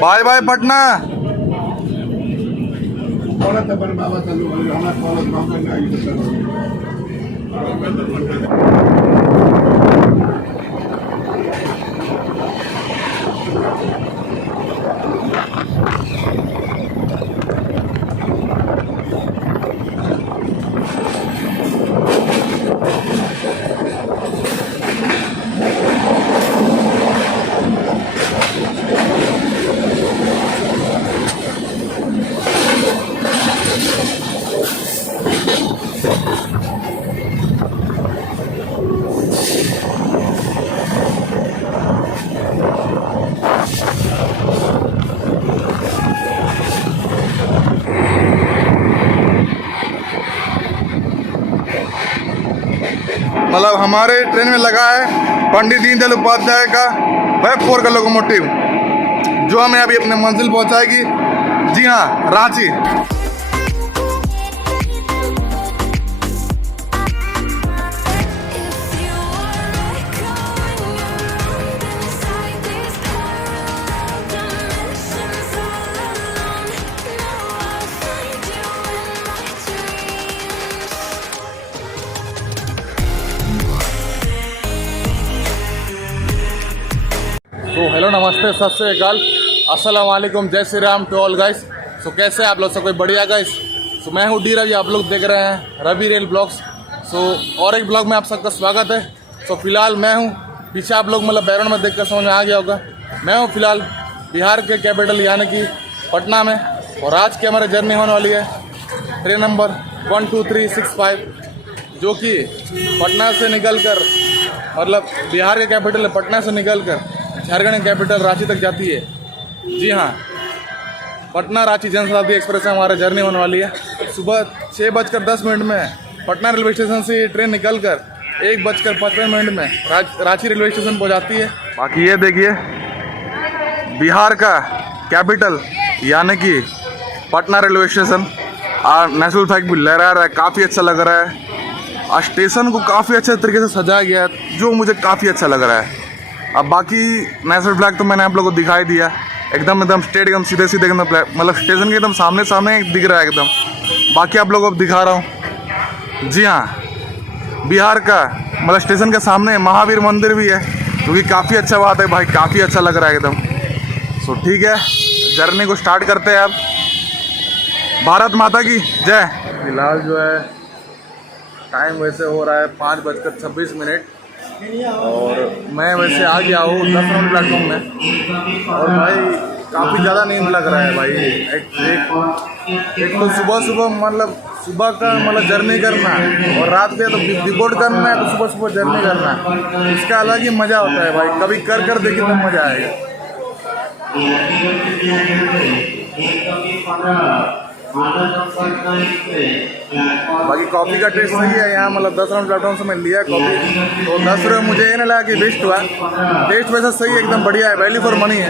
Bye bye Patna. मतलब हमारे ट्रेन में लगा है पंडित दीनदयाल उपाध्याय का वेब 4 का लोकोमोटिव, जो हमें अभी अपने मंजिल पहुंचाएगी। जी हाँ, रांची। तो हेलो, नमस्ते, सत श्री अकाल, अस्सलाम वालेकुम, जय Shri Ram to all guys. So कैसे आप लोग, सब कोई बढ़िया गाइस। सो मैं हूँ डी रवि, आप लोग देख रहे हैं रवि रेल ब्लॉग्स। सो और एक ब्लॉग में आप सबका स्वागत है। सो फिलहाल मैं हूँ, पीछे आप लोग मतलब बैकग्राउंड में देख कर समझ में आ गया होगा, मैं हूँ फिलहाल बिहार के कैपिटल यानी कि पटना में। और आज की हमारी जर्नी होने वाली है ट्रेन नंबर 12365, जो कि पटना से निकल कर मतलब बिहार के कैपिटल पटना से निकल कर झारखंड कैपिटल रांची तक जाती है। जी हाँ, पटना रांची जनशताब्दी एक्सप्रेस से हमारा जर्नी होने वाली है। सुबह 6:10 में पटना रेलवे स्टेशन से ये ट्रेन निकल कर 1:55 में रांची रेलवे स्टेशन पहुंचाती है। बाकी ये देखिए, बिहार का कैपिटल यानी कि पटना रेलवे स्टेशन और नेशनल फ्लैग भी लहरा रहा है, काफ़ी अच्छा लग रहा है। और स्टेशन को काफ़ी अच्छे तरीके से सजाया गया है, जो मुझे काफ़ी अच्छा लग रहा है। अब बाकी नेशनल फ्लैग तो मैंने आप लोगों को दिखाई दिया, एकदम स्ट्रेट, एकदम सीधे एकदम मतलब स्टेशन के एकदम सामने सामने दिख रहा है एकदम। बाकी आप लोगों को दिखा रहा हूँ। जी हाँ, बिहार का मतलब स्टेशन के सामने महावीर मंदिर भी है, जो कि काफ़ी अच्छा बात है भाई, काफ़ी अच्छा लग रहा है एकदम। सो ठीक है, जर्नी को स्टार्ट करते हैं अब। भारत माता की जय। फिलहाल जो है टाइम वैसे हो रहा है 5:26 और मैं वैसे आ गया हूँ 10 नंबर प्लेटफॉर्म में। और भाई काफ़ी ज़्यादा नींद लग रहा है भाई। एक तो सुबह मतलब सुबह का मतलब जर्नी करना और रात के तो रिपोर्ट करना है, तो सुबह जर्नी करना, इसका अलग ही मज़ा होता है भाई। कभी कर देखिए तो मज़ा आएगा। बाकी कॉफ़ी का टेस्ट सही है यहाँ, मतलब 10 राउंड प्लेटफॉर्म से मैं लिया कॉफ़ी, तो 10 रुपये मुझे ये नहीं लगा कि वेस्ट हुआ। टेस्ट वैसे सही है, एकदम बढ़िया है, वैल्यू फॉर मनी है।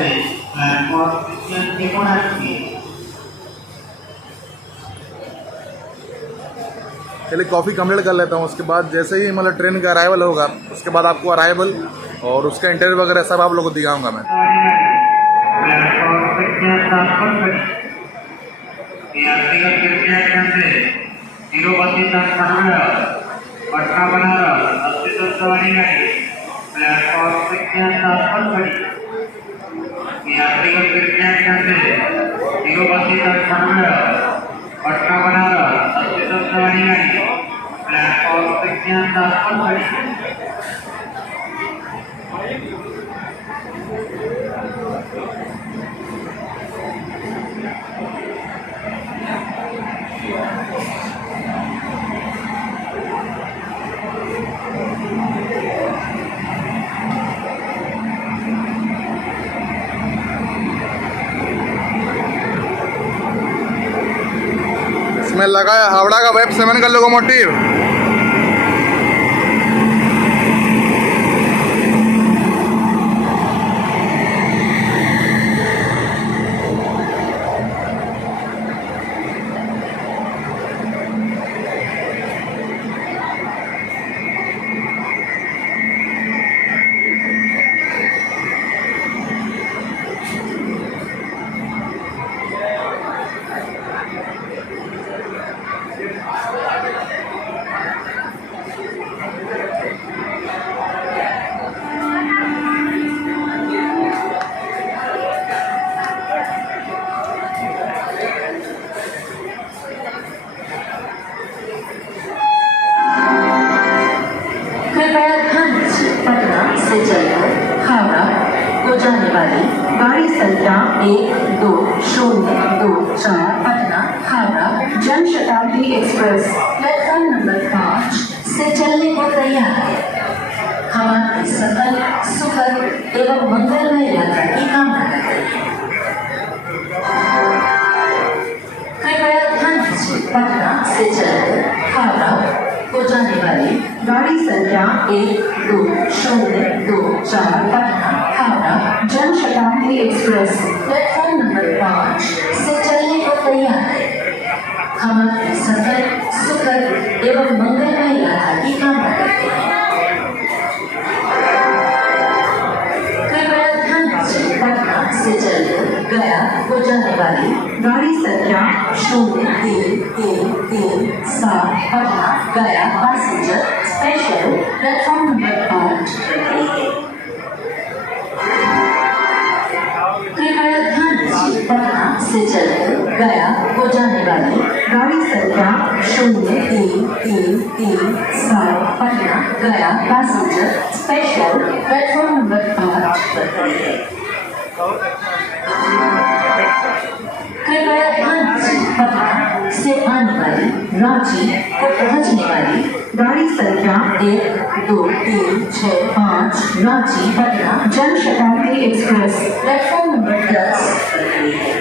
चलिए कॉफ़ी कंप्लीट कर लेता हूँ, उसके बाद जैसे ही मतलब ट्रेन का अराइवल होगा, उसके बाद आपको अराइवल और उसका इंटरव्यू वगैरह सब आप लोगों को दिखाऊँगा मैं। पटना बनारस 80 सवारी गाड़ी प्लेटफॉर्म संख्या 7 पर यात्रियों के से तिरुपति तक पटना बनारस 80 सवारी गाड़ी प्लेटफॉर्म संख्या 7 पर। इसमें लगा है हावड़ा का वेब 7 का लोकोमोटिव। जाने वाली गाड़ी संख्या 120224 पटना हावड़ा जन शताब्दी एक्सप्रेस प्लेटफॉर्म नंबर 5 से चलने को तैयार है। हमारी सफल सुखद एवं मंगलमय यात्रा की कामना करते हैं। कृपया ध्यान दीजिए, पटना से चलकर हावड़ा को जाने वाली गाड़ी संख्या 120224 पटना हावड़ा जन शताब्दी एक्सप्रेस प्लेटफॉर्म नंबर 5 से चलने को तैयार है। हमारी सफल सुखद एवं मंगलमय यात्रा की कामना करते हैं। कृपया ध्यान दीजिए, पटना से चलकर गया को जाने वाली गाड़ी संख्या 0337 पटना गया पैसेंजर स्पेशल प्लेटफॉर्म नंबर 8 कृपया ध्यान दीजिए, पटना से चलकर गया को जाने वाली गाड़ी संख्या 0337 पटना गया पैसेंजर स्पेशल प्लेटफॉर्म नंबर 8 पर खड़ी है। कृपया ध्यान दीजिए, पटना से आने वाली रांची को पहुंचने वाली गाड़ी संख्या 1235 रांची पटना जन शताब्दी एक्सप्रेस प्लेटफॉर्म नंबर 10 पर खड़ी है।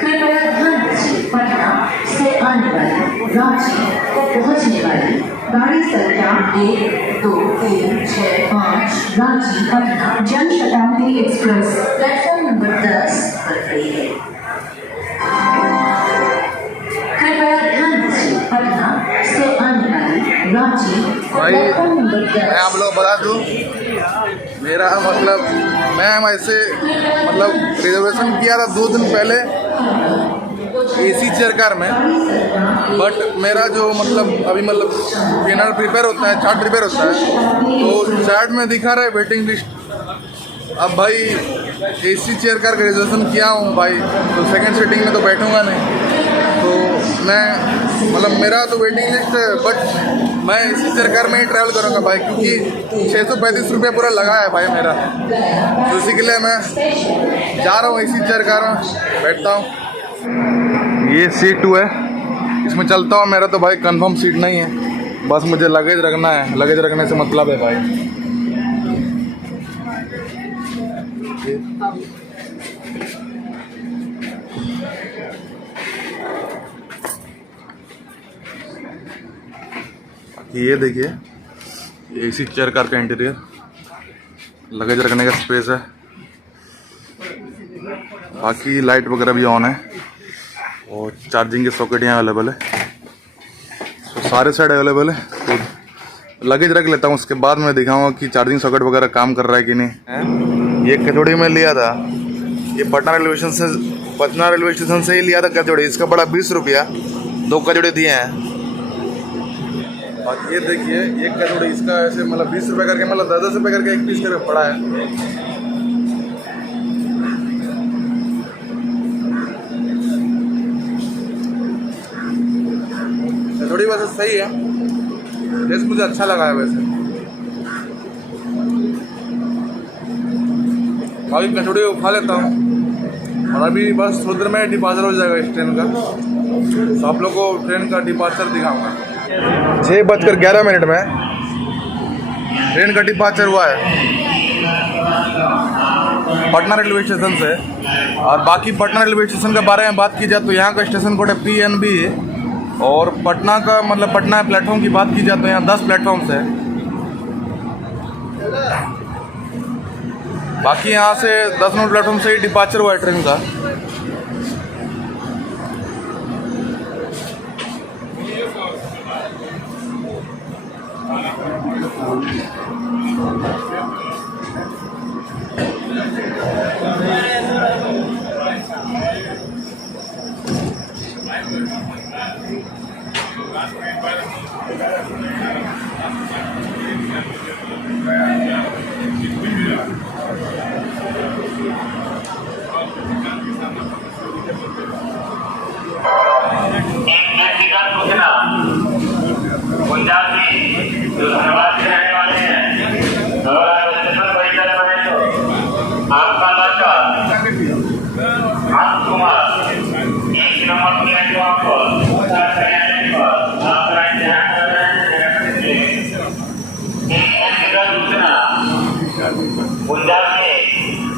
कृपया ध्यान दीजिए, पटना से आने वाली रांची को पहुंचने वाली गाड़ी संख्या 1235 रांची पटना जन शताब्दी एक्सप्रेस प्लेटफॉर्म नंबर 10 पर खड़ी है। कृपया ध्यान दीजिए, पटना से आने वाली रांची प्लेटफॉर्म नंबर 10 मैं आप लोग बता दूं, मेरा मतलब मैं ऐसे मतलब रिजर्वेशन किया था 2 दिन पहले एसी चेयर कार में, बट मेरा जो मतलब अभी मतलब डिनर प्रिपेयर होता है, चार्ट प्रिपेयर होता है, तो चार्ट में दिखा रहा है वेटिंग लिस्ट। अब भाई एसी चेयर कार का रिजर्वेशन किया हूँ भाई, तो सेकंड सीटिंग में तो बैठूंगा नहीं, तो मैं मतलब मेरा तो वेटिंग लिस्ट है, बट मैं एसी चेयर कार में ही ट्रैवल करूँगा भाई, क्योंकि 635 रुपये पूरा लगा है भाई मेरा, तो इसी के लिए मैं जा रहा हूँ एसी चेयर कार में बैठता हूँ। ये सीट 2 है, इसमें चलता हूँ। मेरा तो भाई कंफर्म सीट नहीं है, बस मुझे लगेज रखना है, लगेज रखने से मतलब है भाई। ये देखिए एसी चेयर कार का इंटीरियर, लगेज रखने का स्पेस है, बाकी लाइट वगैरह भी ऑन है और चार्जिंग के सॉकेट यहाँ अवेलेबल है, तो सारे साइड अवेलेबल है। तो लगेज रख लेता हूँ, उसके बाद मैं दिखाऊंगा कि चार्जिंग सॉकेट वगैरह काम कर रहा है कि नहीं। ये कचौड़ी में लिया था, ये पटना रेलवे स्टेशन से ही लिया था कचौड़ी, इसका पड़ा 20 रुपया, 2 कचौड़ी दिए हैं। और ये देखिए एक कचौड़ी इसका ऐसे मतलब 20 रुपये करके मतलब 10-10 रुपये करके एक पीस करके पड़ा है। कचौड़ी वैसे सही है, टेस्ट मुझे अच्छा लगा है वैसे। अभी कचौड़ी को खा लेता हूँ और अभी बस थोड़ी देर में डिपार्चर हो जाएगा इस ट्रेन का, तो आप लोग को ट्रेन का डिपार्चर दिखाऊंगा। 6:11 में ट्रेन का डिपार्चर हुआ है पटना रेलवे स्टेशन से। और बाकी पटना रेलवे स्टेशन के बारे में बात की जाए तो यहाँ का स्टेशन कोड है PNB, और पटना का मतलब पटना प्लेटफॉर्म की बात की जाए तो यहाँ 10 प्लेटफॉर्म्स है। बाकी यहाँ से 10 नंबर प्लेटफॉर्म से ही डिपार्चर हुआ है ट्रेन का।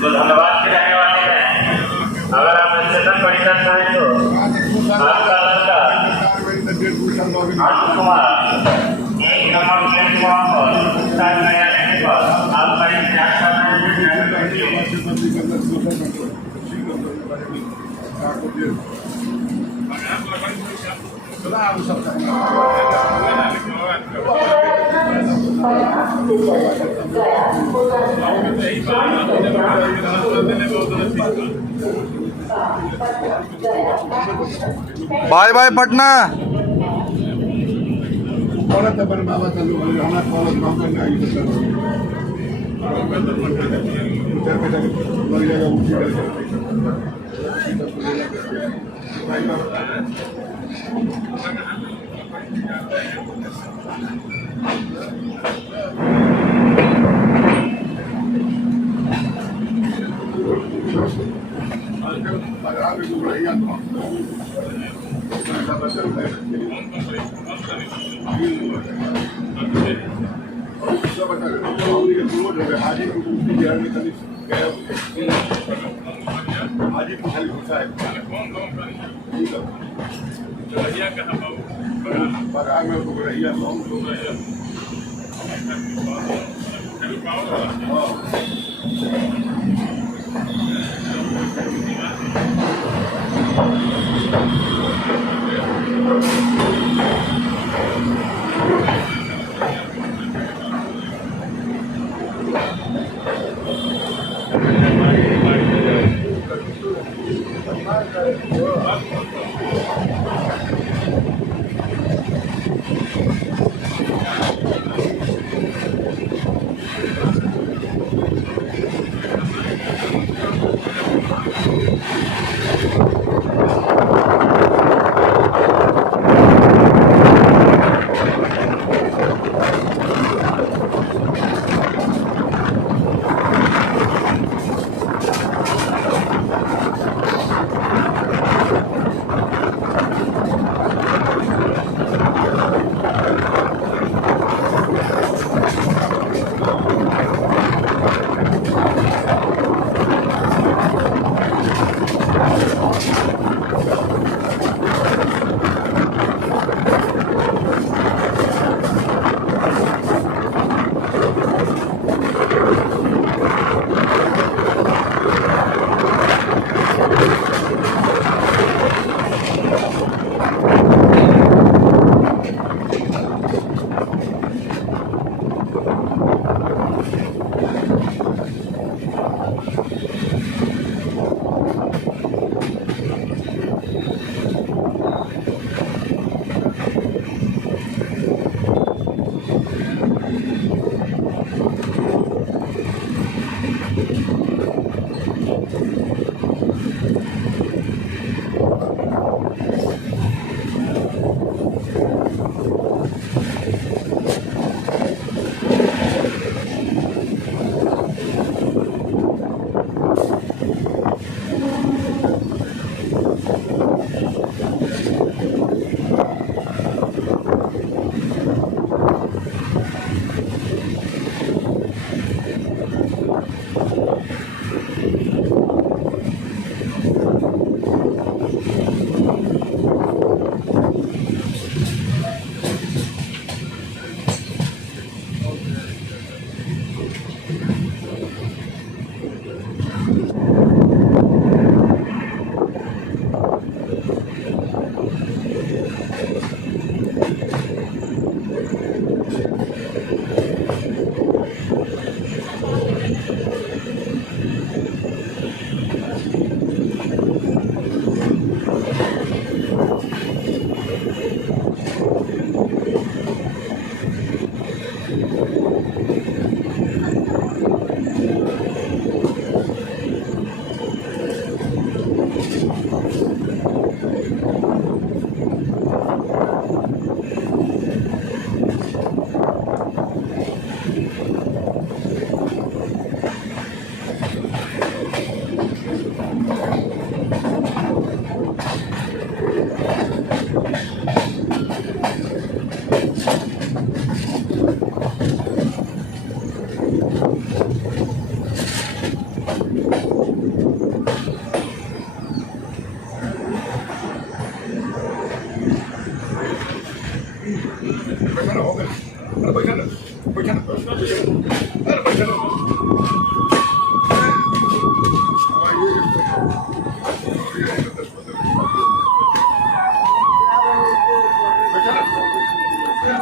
जो धनबाद के रहने वाले हैं, अगर आप स्टेशन परिसर से हैं तो आपका लड़का आशु कुमार 1 नंबर प्लेटफॉर्म पर स्टार्ट करने पर आपका इंतजार कर रहे बाय बाय पटना। बाबा चालू हमारा कॉलेज गाँव का नहीं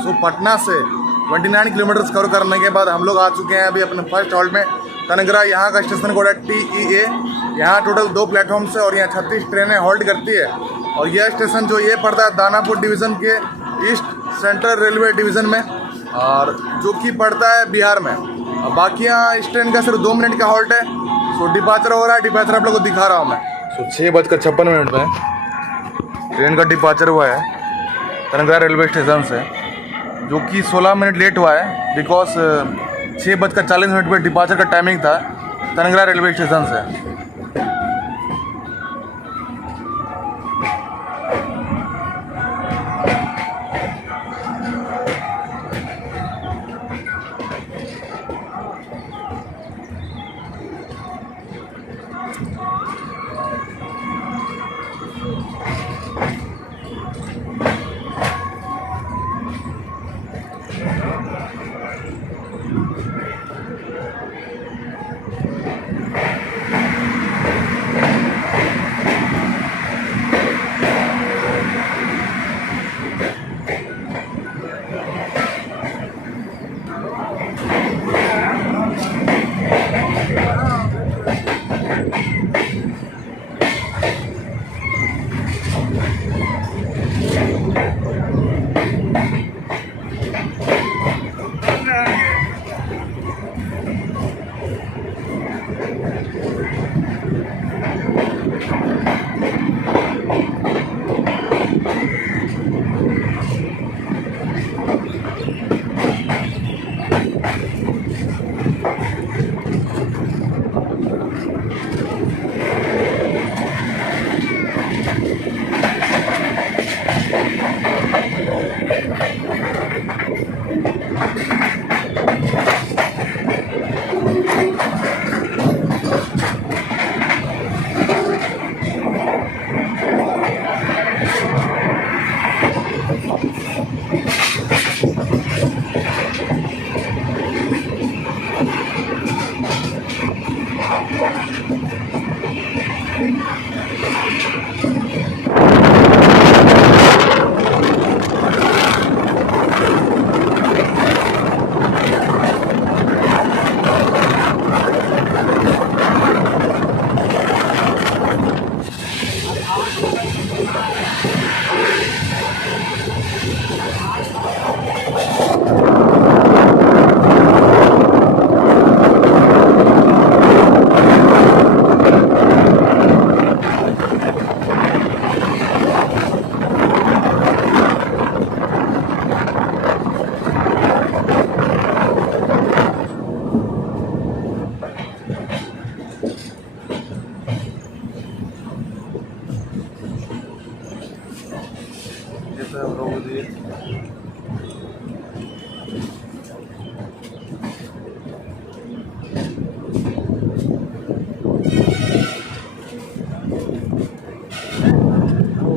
सो पटना से 29 किलोमीटर कवर करने के बाद हम लोग आ चुके हैं अभी अपने फर्स्ट हॉल्ट में तनगरा। यहाँ का स्टेशन कोड है TEA। यहाँ टोटल 2 प्लेटफॉर्म से और यहाँ 36 ट्रेनें होल्ड करती है। और यह स्टेशन जो ये पड़ता है दानापुर डिवीज़न के ईस्ट सेंट्रल रेलवे डिवीज़न में, और जो कि पड़ता है बिहार में। और बाकी यहाँ इस ट्रेन का सिर्फ 2 मिनट का हॉल्ट है। सो डिपाचर हो रहा है, डिपाचर आप लोग को दिखा रहा हूँ मैं। सो 6:56 में ट्रेन का डिपाचर हुआ है तनगरा रेलवे स्टेशन से, जो कि 16 मिनट लेट हुआ है बिकॉज 6:40 पर डिपाचर का टाइमिंग था तनगरा रेलवे स्टेशन से।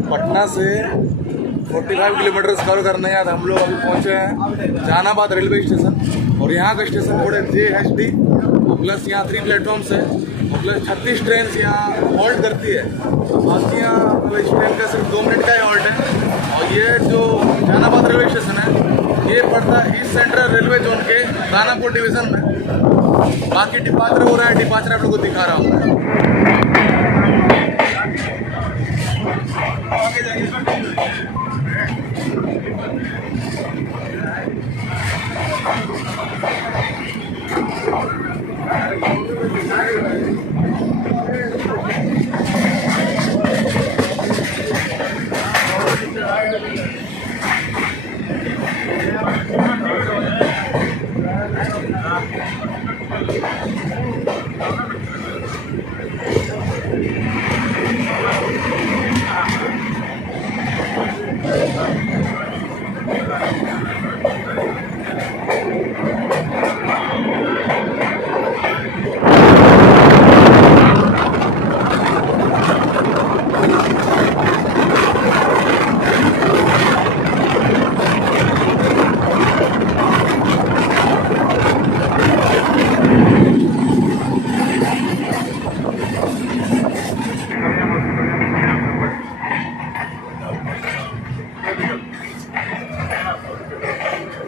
पटना से 45 किलोमीटर कवर करने के बाद हम लोग अभी पहुंचे हैं जहानाबाद रेलवे स्टेशन। और यहाँ का स्टेशन कोड है JHD। प्लस यहाँ 3 प्लेटफॉर्म्स है और प्लस 36 ट्रेन यहाँ हॉल्ट करती है। बाकी यहाँ इस ट्रेन का सिर्फ 2 मिनट का ही हॉल्ट है। और ये जो जहानाबाद रेलवे स्टेशन है ये पड़ता है ईस्ट सेंट्रल रेलवे जोन के दानापुर डिवीज़न में। बाकी डिपाचर हो रहा है, डिपाचर आप लोग को दिखा रहा हूँ मैं।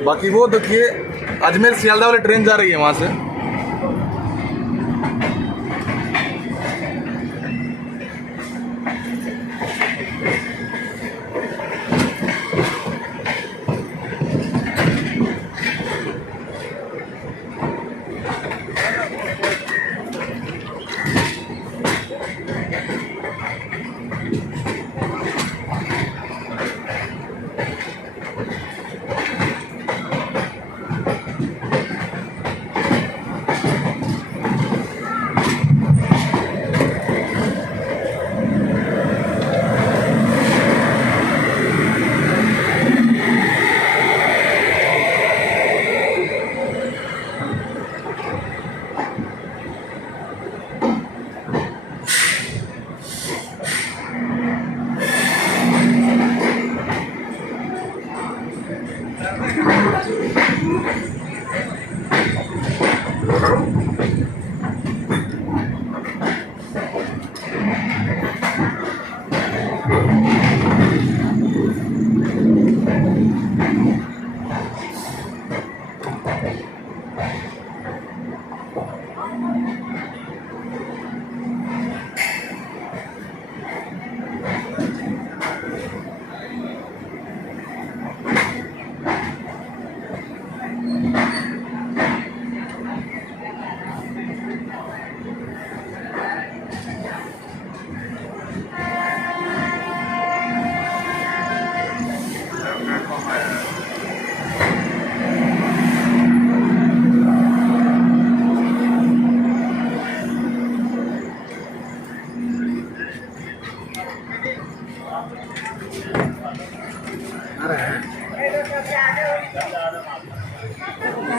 बाकी वो देखिए अजमेर सियालदा वाली ट्रेन जा रही है वहाँ से।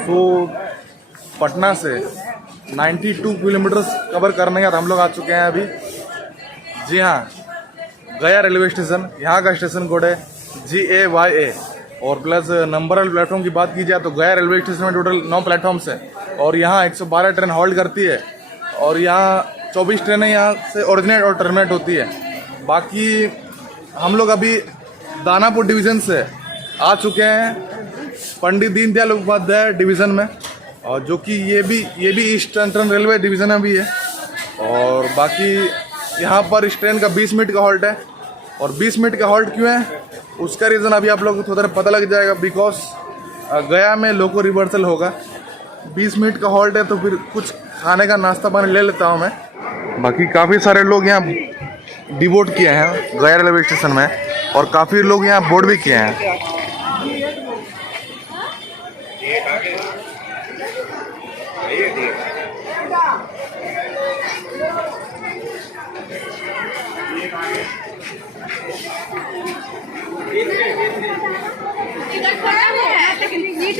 तो पटना से 92 किलोमीटर कवर करने के बाद हम लोग आ चुके हैं अभी। जी हाँ, गया रेलवे स्टेशन। यहाँ का स्टेशन कोड है GAYA। और प्लस नंबर वाले प्लेटफॉर्म की बात की जाए तो गया रेलवे स्टेशन में टोटल 9 प्लेटफॉर्म्स है और यहाँ 112 ट्रेन हॉल्ट करती है और यहाँ 24 ट्रेनें यहाँ से ओरिजिनेट और टर्मिनेट होती है। बाकी हम लोग अभी दानापुर डिवीज़न से आ चुके हैं पंडित दीनदयाल उपाध्याय डिवीज़न में, और जो कि ये भी ईस्ट सेंट्रल रेलवे डिवीज़न में भी है। और बाकी यहाँ पर इस ट्रेन का 20 मिनट का हॉल्ट है। और 20 मिनट का हॉल्ट क्यों है उसका रीज़न अभी आप लोगों को थोड़ा पता लग जाएगा, बिकॉज गया में लोको रिवर्सल होगा। 20 मिनट का हॉल्ट है तो फिर कुछ खाने का नाश्ता पानी ले लेता हूँ मैं। बाकी काफ़ी सारे लोग यहाँ डिवोट किए हैं गया रेलवे स्टेशन में और काफ़ी लोग यहाँ बोर्ड भी किए हैं।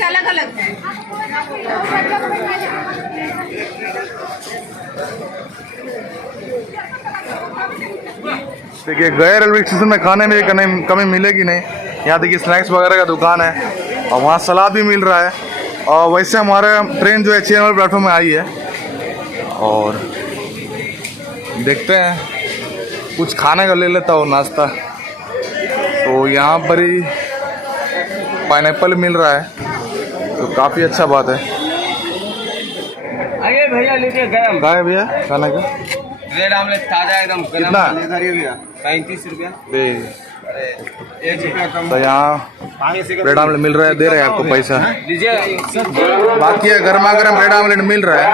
अलग अलग है। देखिए गया रेलवे स्टेशन में खाने में कमी मिलेगी नहीं। यहाँ देखिए स्नैक्स वगैरह का दुकान है और वहाँ सलाद भी मिल रहा है। और वैसे हमारा ट्रेन जो है 6 नंबर प्लेटफॉर्म में आई है और देखते हैं कुछ खाने का ले लेता हूँ नाश्ता। तो यहाँ पर ही पाइनएप्पल मिल रहा है तो काफ़ी अच्छा बात है। आइए भैया लीजिए गरम। कहाँ है भैया खाने का? ब्रेड आमलेट ताजा एकदम गरम। कितना? भैया 35 रुपया। अरे 1 रुपया कम। तो यहाँ ब्रेड आमलेट मिल रहा है, दे रहे हैं आपको पैसा। लीजिए। बाकी है गर्मा गर्म ब्रेड आमलेट मिल रहा है।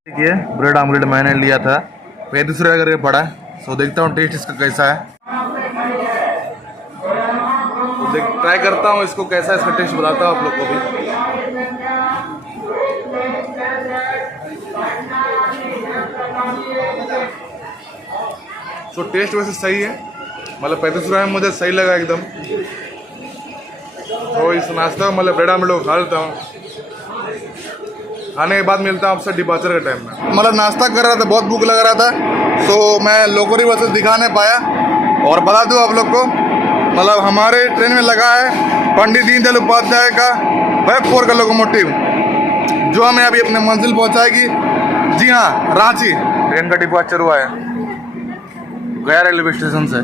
देखिए ब्रेड आमलेट मैंने लिया था 35 रुपया करके पड़ा है। सो देखता हूँ टेस्ट इसका कैसा है। ट्राई करता हूँ इसको कैसा है, इसका टेस्ट बताता हूँ आप लोग को भी। सो टेस्ट वैसे सही है, मतलब 35 रुपये में मुझे सही लगा एकदम। तो इस नाश्ता मतलब ब्रेड आमलेट खा लेता हूँ। खाने के बाद मिलता हूँ आपसे डिपार्चर के टाइम में। मतलब नाश्ता कर रहा था, बहुत भूख लग रहा था, सो मैं लोको रिवर्सल दिखा नहीं पाया। और बता दूँ आप लोग को, मतलब हमारे ट्रेन में लगा है पंडित दीनदयाल उपाध्याय का वेब 4 का लोकोमोटिव, जो हमें अभी अपने मंजिल पहुंचाएगी। जी हाँ, रांची। ट्रेन का डिपार्चर हुआ है गया रेलवे स्टेशन से।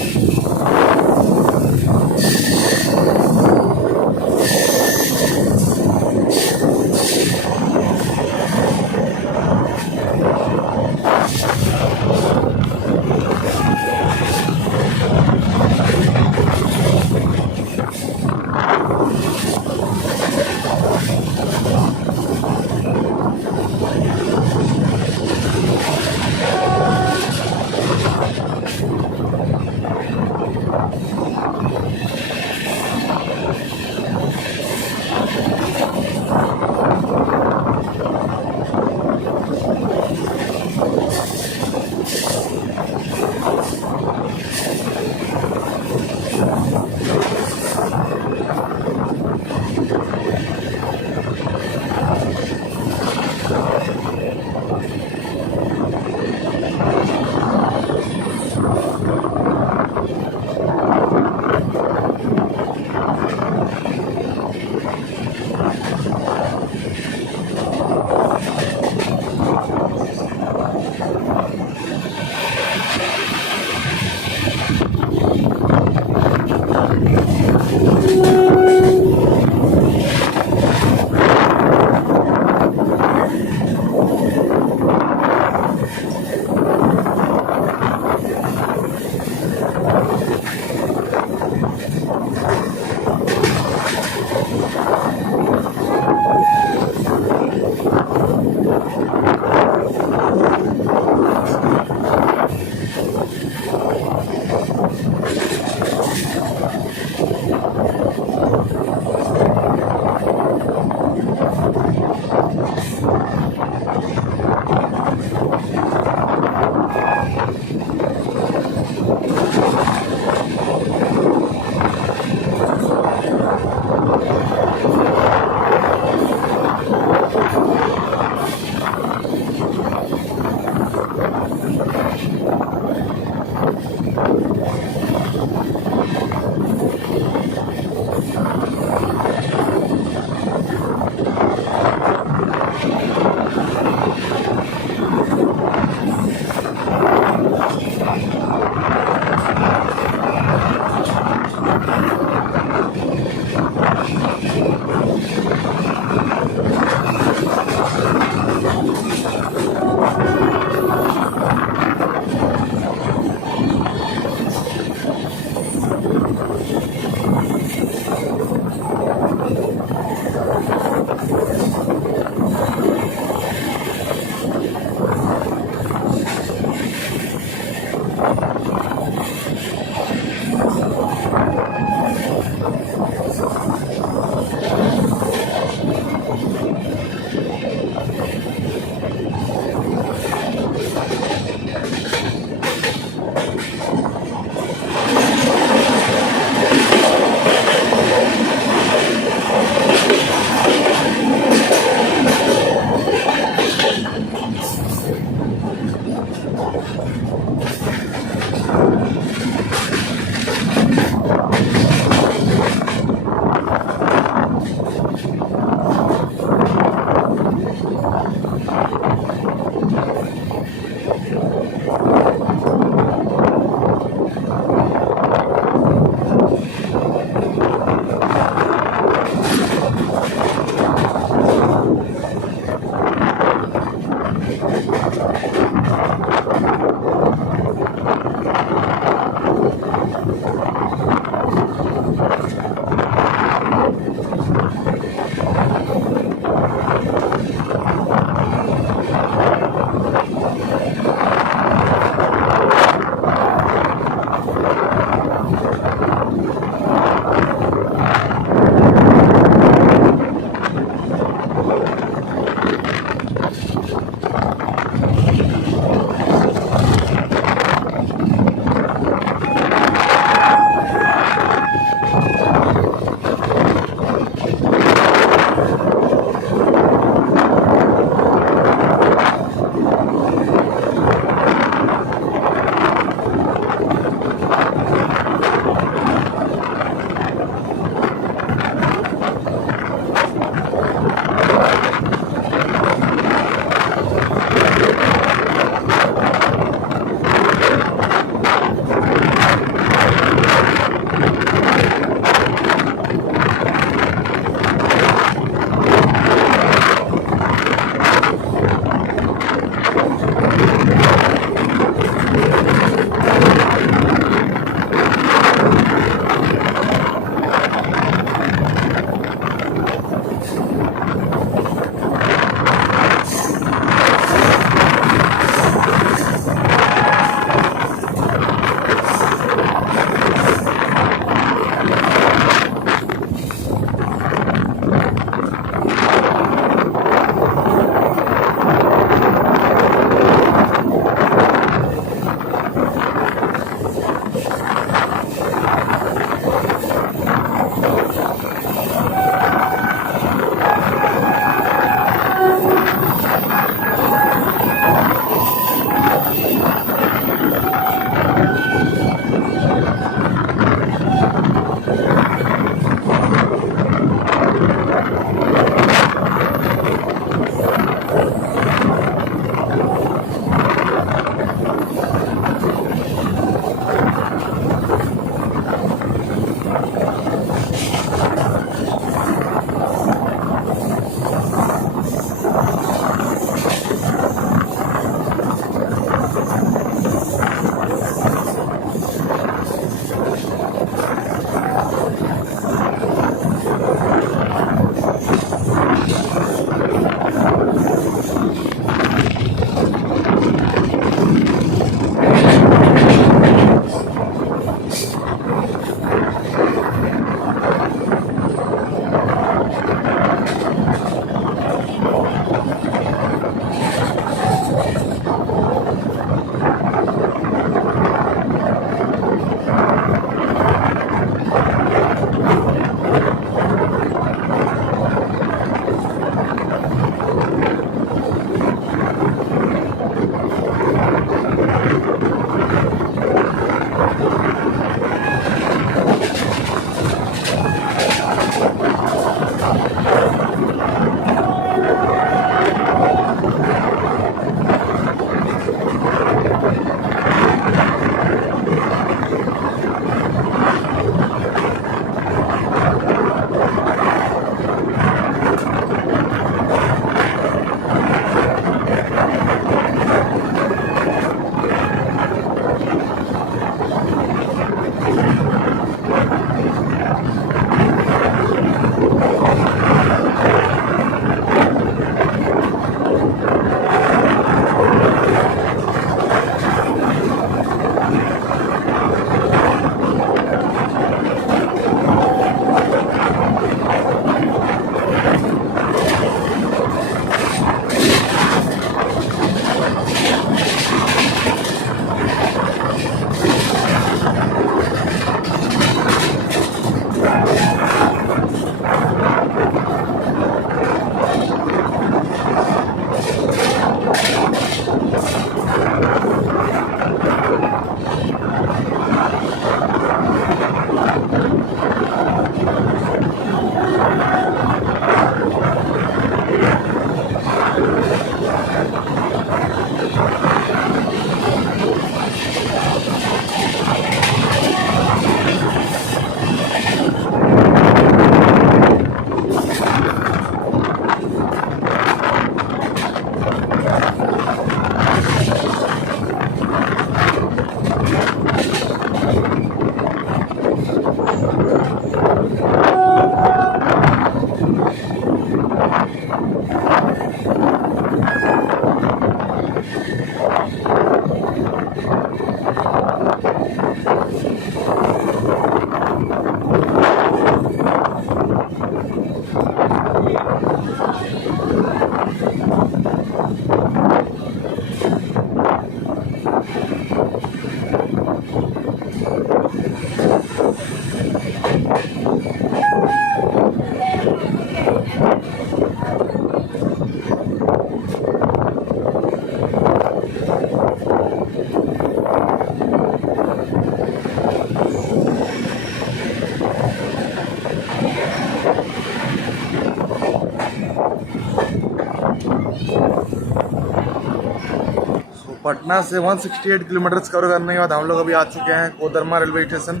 पटना से 168 किलोमीटर कवर करने के बाद हम लोग अभी आ चुके हैं कोदरमा रेलवे स्टेशन।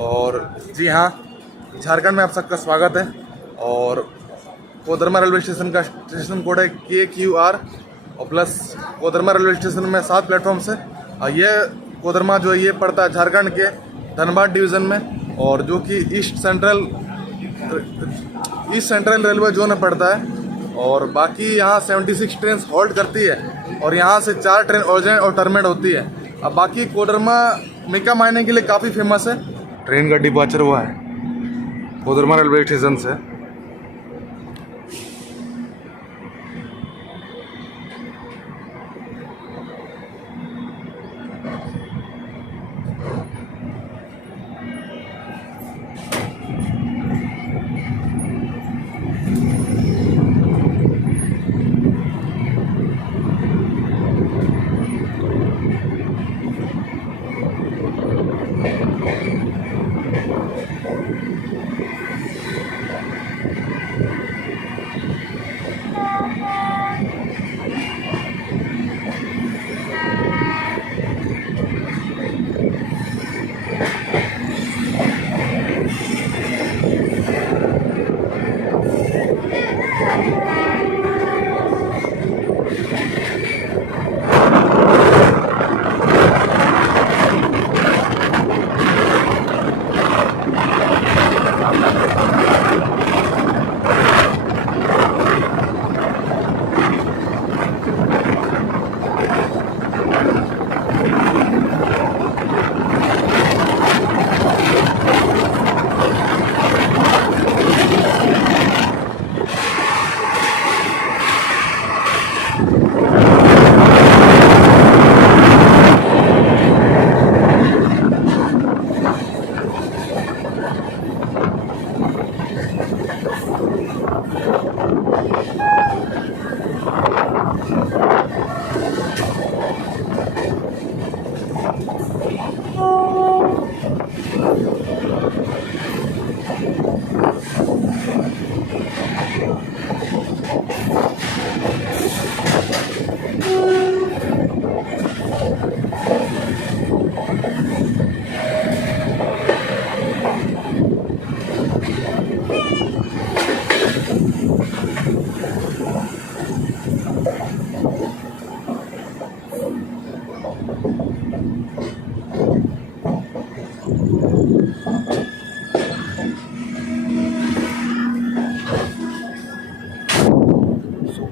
और जी हाँ, झारखंड में आप सबका स्वागत है। और कोदरमा रेलवे स्टेशन का स्टेशन कोड है KQR और प्लस कोदरमा रेलवे स्टेशन में 7 प्लेटफॉर्म्स है। और ये कोदरमा जो है ये पड़ता है झारखंड के धनबाद डिवीज़न में, और जो कि ईस्ट सेंट्रल रेलवे जोन में पड़ता है। और बाकी यहाँ 76 ट्रेन हॉल्ट करती है और यहाँ से 4 ट्रेन ओरिजिनल और टर्मिनेट होती है। अब बाकी कोदरमा मिका मायने के लिए काफ़ी फेमस है। ट्रेन का डिपार्चर हुआ है कोदरमा रेलवे स्टेशन से।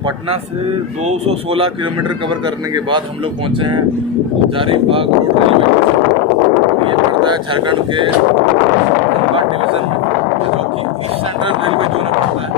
पटना से 216 किलोमीटर कवर करने के बाद हम लोग पहुंचे हैं हजारीबाग रोड रेलवे स्टेशन। ये पड़ता है झारखंड के धनबाद डिवीज़न में, जो कि ईस्ट सेंट्रल रेलवे जोन में पड़ता है।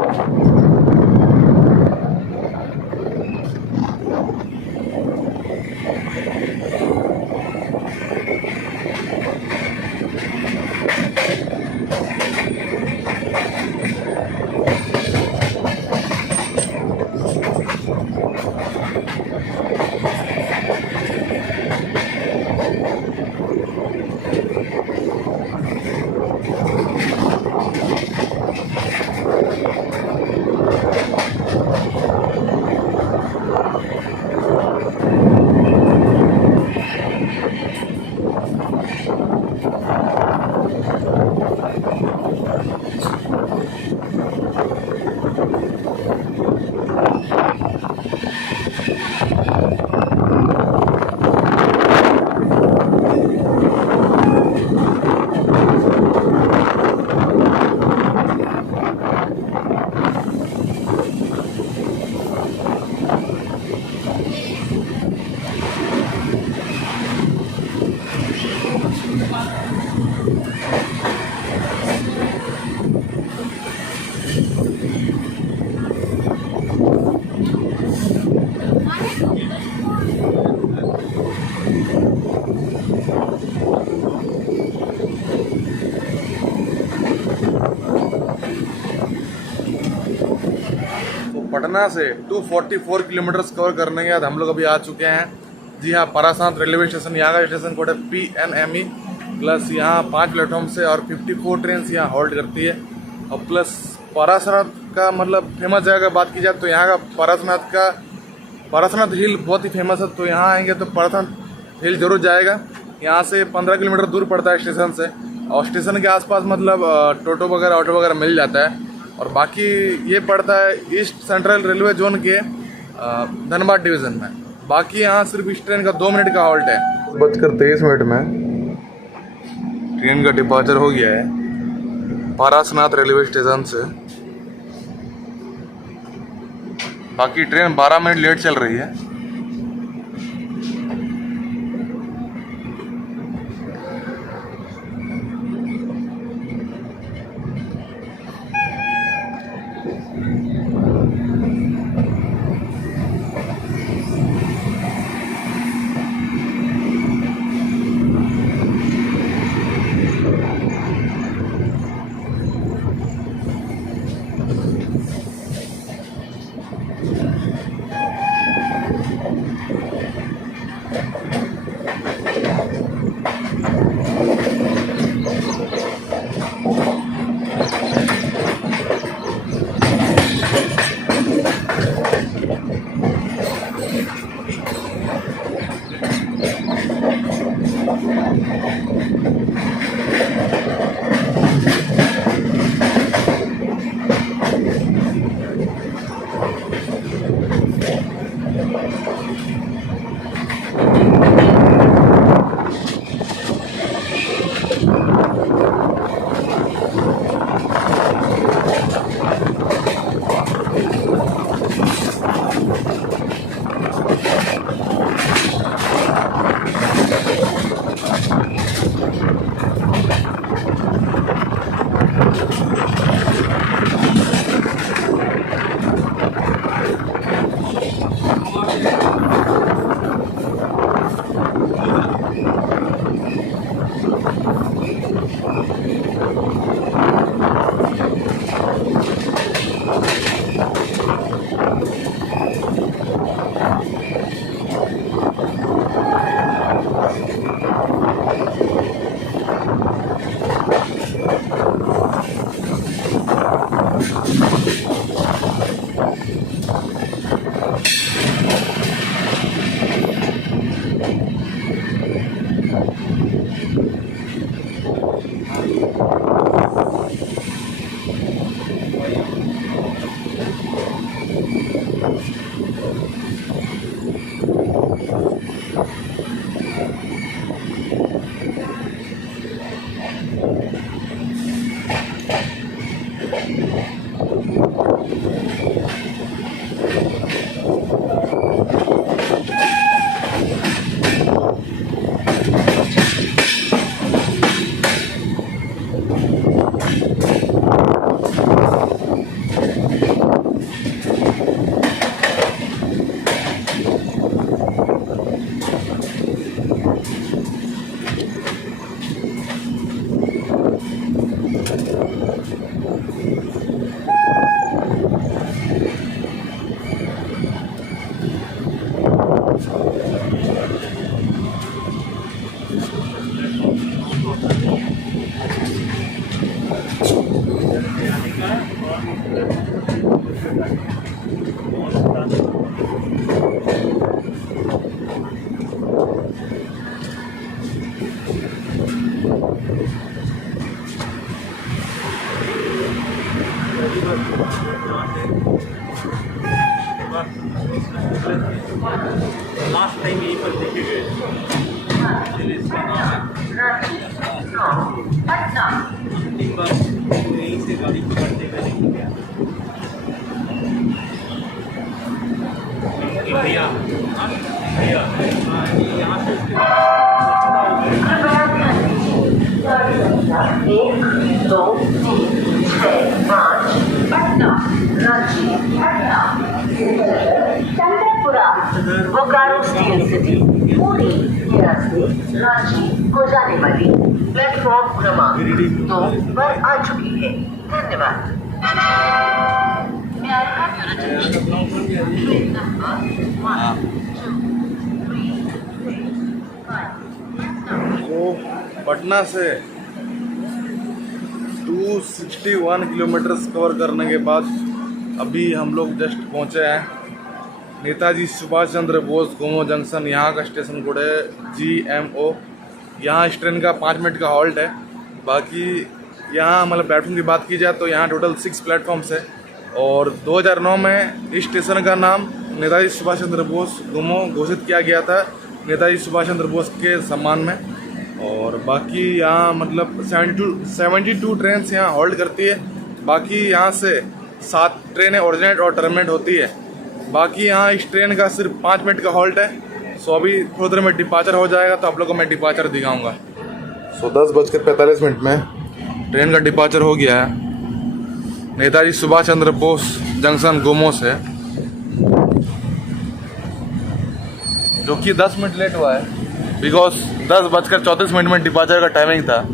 पटना से 244 किलोमीटर्स कवर करने के बाद हम लोग अभी आ चुके हैं जी हाँ पारासात रेलवे स्टेशन। यहाँ का स्टेशन कोड है PNME प्लस यहाँ 5 प्लेटफॉर्म से और 54 ट्रेन यहाँ होल्ड करती है। और प्लस पारासात का मतलब फेमस जगह की बात की जाए तो यहाँ का पारासात हिल बहुत ही फेमस है। तो यहाँ आएंगे तो पारासात हिल जरूर जाएगा। यहाँ से 15 किलोमीटर दूर पड़ता है स्टेशन से और स्टेशन के आसपास मतलब टोटो वगैरह ऑटो वगैरह मिल जाता है। और बाकी ये पड़ता है ईस्ट सेंट्रल रेलवे जोन के धनबाद डिवीज़न में। बाकी यहाँ सिर्फ इस ट्रेन का 2 मिनट का हॉल्ट है। 5:23 में ट्रेन का डिपार्चर हो गया है पारासात रेलवे स्टेशन से। बाकी ट्रेन 12 मिनट लेट चल रही है। लास्ट टाइम यहीं पर देखे गए अंतिम बार यहीं से गाड़ी पकड़ते हुए नहीं गया। भैया भैया यहाँ से 1, 2, 3, 6, 5 पटना रांची पटना चंद्रपुरा बोकारो स्टील सिटी पूरी तरह से रांची को जाने वाली प्लेटफॉर्म क्रमांक 2 पर आ चुकी है। धन्यवाद। तो पटना से 261 किलोमीटर्स कवर करने के बाद अभी हम लोग जस्ट पहुंचे हैं नेताजी सुभाष चंद्र बोस गोमो जंक्शन। यहाँ का स्टेशन कोड है GMO। यहाँ इस ट्रेन का 5 मिनट का हॉल्ट है। बाकी यहाँ मतलब प्लेटफॉर्म की बात की जाए तो यहाँ टोटल 6 प्लेटफॉर्म्स है और 2009 में इस स्टेशन का नाम नेताजी सुभाष चंद्र बोस गोमो घोषित किया गया था नेताजी सुभाष चंद्र बोस के सम्मान में। और बाकी यहाँ मतलब 72 ट्रेन यहाँ होल्ड करती है। बाकी यहाँ से 7 ट्रेनें ओरिजिनेट और टर्मिनेट होती है। बाकी यहाँ इस ट्रेन का सिर्फ 5 मिनट का हॉल्ट है। सो अभी थोड़ी देर में डिपार्चर हो जाएगा तो आप लोगों को मैं डिपार्चर दिखाऊंगा। सो 10:45 में ट्रेन का डिपार्चर हो गया है नेताजी सुभाष चंद्र बोस जंक्शन गोमो से, जो कि 10 मिनट लेट हुआ है बिकॉज 10:34 में डिपार्चर का टाइमिंग था।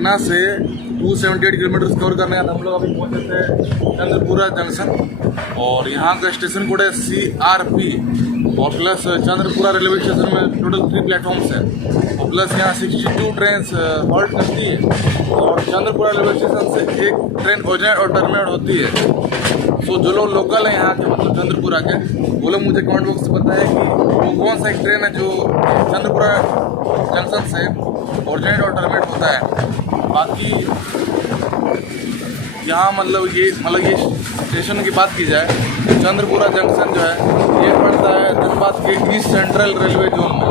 पटना से 278 किलोमीटर कवर करने का हम लोग अभी पहुँचे थे चंद्रपुरा जंक्शन, और यहाँ का स्टेशन कोड है CRP, और प्लस चंद्रपुरा रेलवे स्टेशन में टोटल 3 प्लेटफॉर्म्स है, और प्लस यहाँ 62 ट्रेन हॉल्ट करती है, और चंद्रपुरा रेलवे स्टेशन से एक ट्रेन ओरिजिनेट और टर्मिनेट होती है। सो जो लोग लोकल हैं यहाँ के, मतलब चंद्रपुरा के, वो लोग मुझे कमेंट बॉक्स से बताएं कि वो कौन सा एक ट्रेन है जो चंद्रपुरा जंक्शन से ओरिजिनेट और टर्मिनेट होता है। बाकी यहाँ मतलब ये स्टेशन की बात की जाए तो चंद्रपुरा जंक्शन जो है ये पड़ता है धनबाद के ईस्ट सेंट्रल रेलवे जोन में।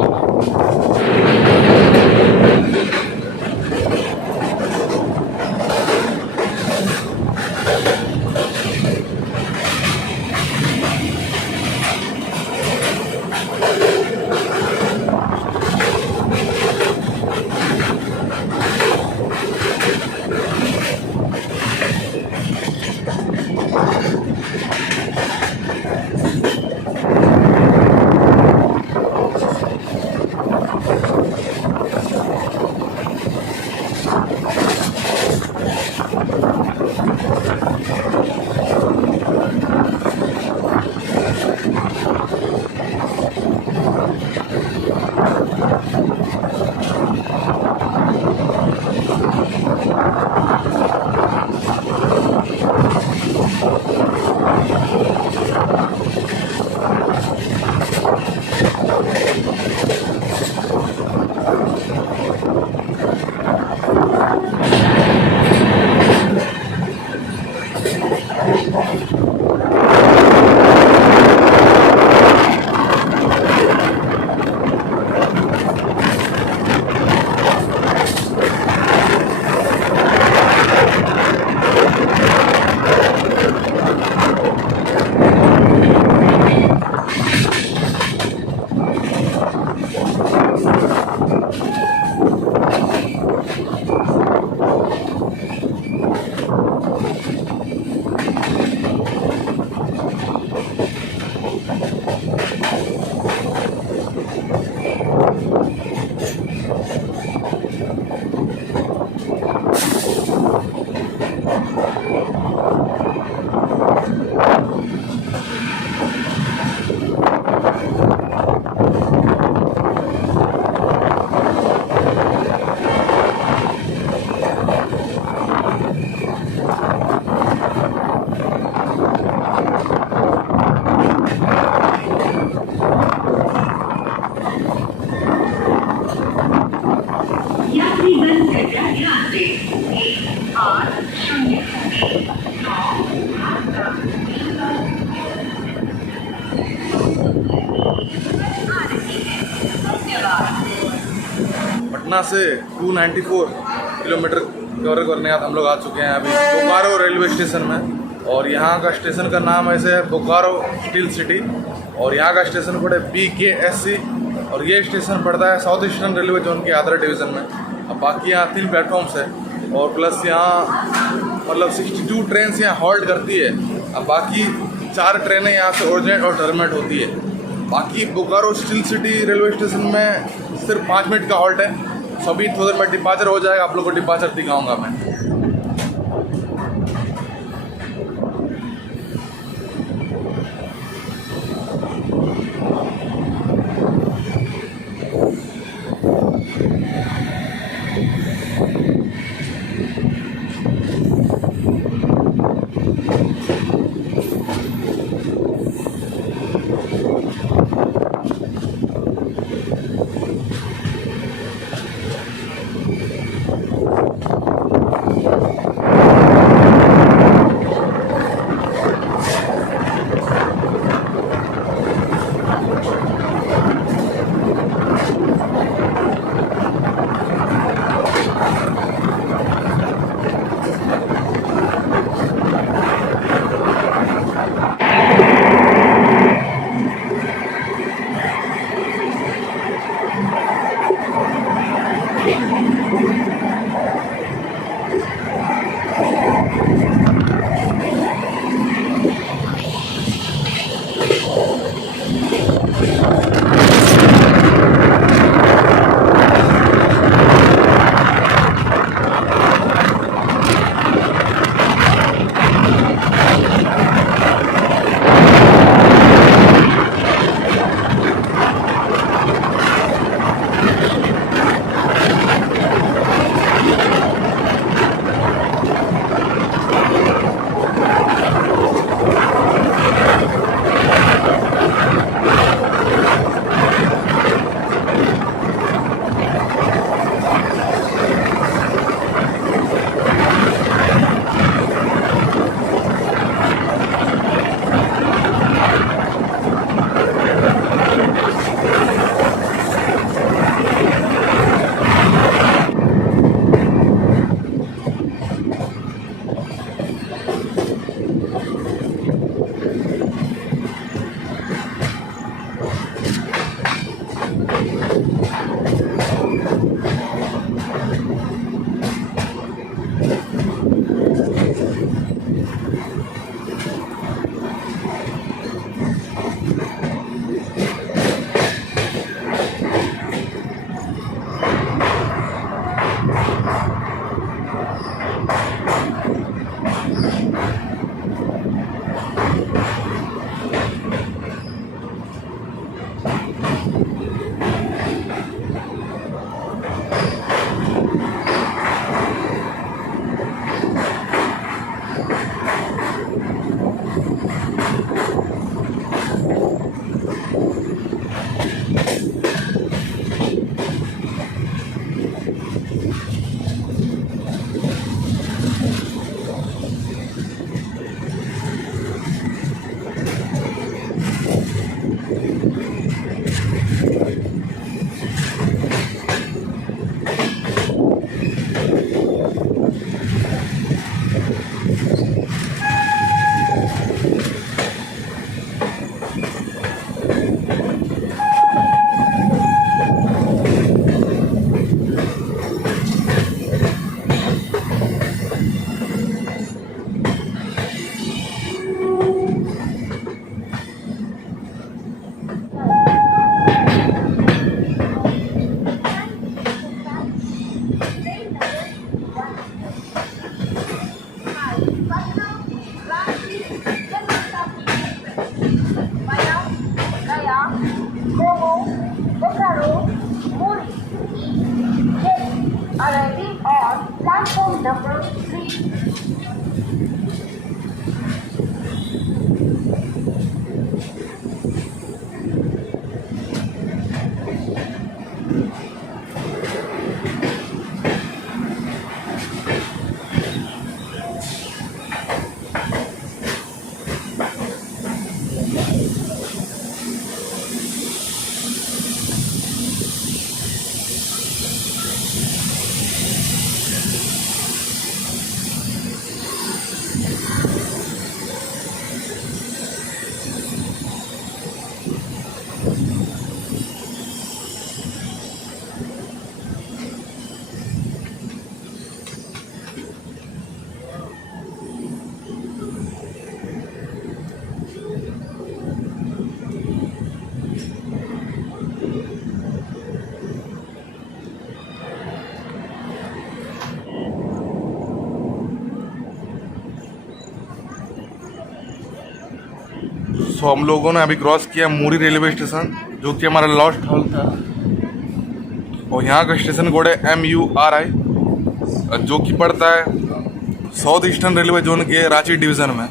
पटना से 294 किलोमीटर कवर करने का हम लोग आ चुके हैं अभी बोकारो रेलवे स्टेशन में, और यहाँ का स्टेशन का नाम ऐसे है बोकारो स्टील सिटी, और यहाँ का स्टेशन कोड है BKSC, और ये स्टेशन पड़ता है साउथ ईस्टर्न रेलवे जोन के आदर डिवीज़न में। अब बाकी यहाँ 3 प्लेटफॉर्म्स है, और प्लस यहाँ मतलब 62 ट्रेन यहाँ हॉल्ट करती है। अब बाकी 4 ट्रेनें यहाँ से ओरिजिनेट और टर्मिनेट होती है। बाकी Bokaro steel city railway station में सिर्फ 5 मिनट का हॉल्ट है। सभी थोड़ी देर में डिपार्चर हो जाएगा, आप लोग को डिपार्चर दिखाऊंगा मैं। Bokaro, Muri. Yes, arriving on platform number 3. सो हम लोगों ने अभी क्रॉस किया मुरी रेलवे स्टेशन, जो कि हमारा लॉस्ट हॉल था। और यहाँ का स्टेशन कोड है MURI, जो कि पड़ता है साउथ ईस्टर्न रेलवे जोन के रांची डिवीज़न में।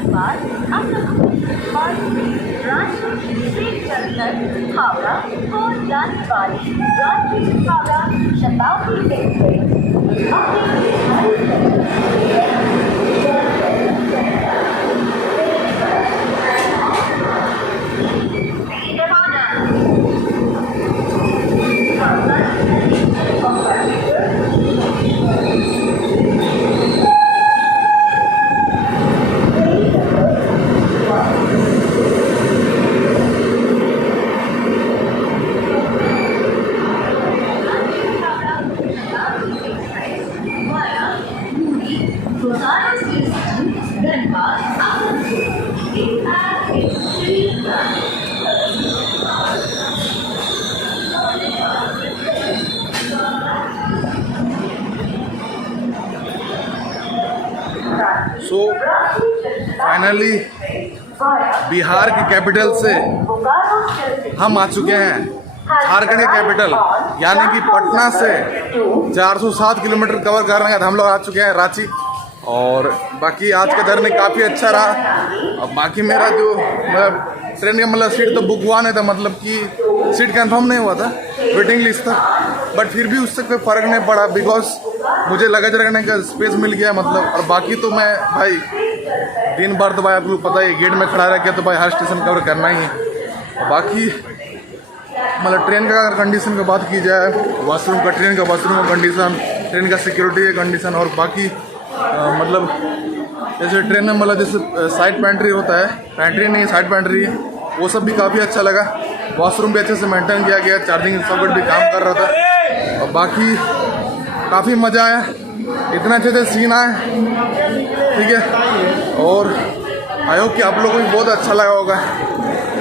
धनबाद अक्कलकोट और रांची से चलकर हावड़ा को जाने वाली रांची हावड़ा शताब्दी एक्सप्रेस अपने सो फाइनली बिहार की कैपिटल से हम आ चुके हैं झारखंड की कैपिटल यानी कि पटना से 407 किलोमीटर कवर करने के बाद हम लोग आ चुके हैं रांची। और बाकी आज का जर्नी काफ़ी अच्छा रहा। और बाकी मेरा जो मतलब ट्रेन का मतलब सीट तो बुक हुआ नहीं था, मतलब कि सीट कंफर्म नहीं हुआ था, वेटिंग लिस्ट था। बट फिर भी उससे कोई फ़र्क नहीं पड़ा बिकॉज मुझे लगेज रखने का स्पेस मिल गया मतलब। और बाकी तो मैं भाई दिन भर तो भाई आप लोग पता ही गेट में खड़ा रह के तो भाई हर स्टेशन कवर करना ही है। बाकी मतलब ट्रेन का अगर कंडीशन की बात की जाए, वॉशरूम का, ट्रेन का वॉशरूम का कंडीशन, ट्रेन का सिक्योरिटी का कंडीशन और बाकी मतलब जैसे ट्रेन में मतलब जैसे साइड पेंट्री होता है, पेंट्री नहीं साइड पेंट्री, वो सब भी काफ़ी अच्छा लगा। वॉशरूम भी अच्छे से मेंटेन किया गया, चार्जिंग सॉकेट भी काम कर रहा था। और बाकी काफ़ी मज़ा आया, इतना अच्छे से सीन आए, ठीक है। और आई होप कि आप लोगों को भी बहुत अच्छा लगा होगा,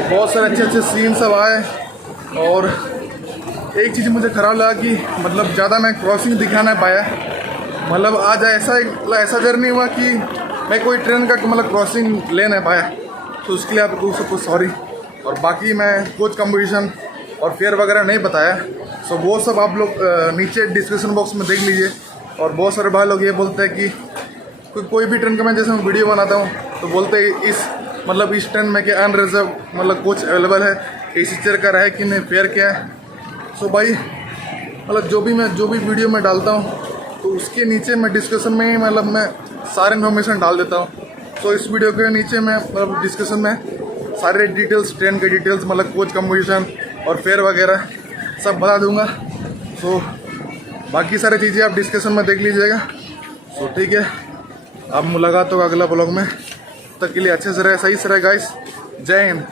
बहुत सारे अच्छे अच्छे सीन सब आए। और एक चीज़ मुझे ख़राब लगा कि मतलब ज़्यादा मैं क्रॉसिंग दिखा नहीं पाया, मतलब आज ऐसा जर्नी हुआ कि मैं कोई ट्रेन का मतलब क्रॉसिंग ले नहीं पाया, तो उसके लिए आप लोगों सबको सॉरी। और बाकी मैं कोच कंपटीशन और फेयर वगैरह नहीं बताया, सो वो सब आप लोग नीचे डिस्क्रिप्शन बॉक्स में देख लीजिए। और बहुत सारे भाई लोग ये बोलते हैं कि कोई भी ट्रेन का मैं जैसे मैं वीडियो बनाता हूँ तो बोलते हैं इस ट्रेन में क्या अनरिजर्व मतलब कोच अवेलेबल है, एसी चेयर का है कि नहीं, फेयर क्या है। सो भाई मतलब जो भी वीडियो मैं डालता हूँ तो उसके नीचे मैं डिस्कशन में ही मतलब मैं सारे इन्फॉर्मेशन डाल देता हूँ। तो इस वीडियो के नीचे मैं मतलब डिस्कशन में सारे डिटेल्स, ट्रेन के डिटेल्स मतलब कोच कंपोजिशन और फेयर वगैरह सब बता दूंगा। सो बाकी सारी चीज़ें आप डिस्कशन में देख लीजिएगा। सो ठीक है, अब मुलाकात होगा अगला ब्लॉग में, तब तक के लिए अच्छे से रहे, सही से रहे गाइस। जय हिंद।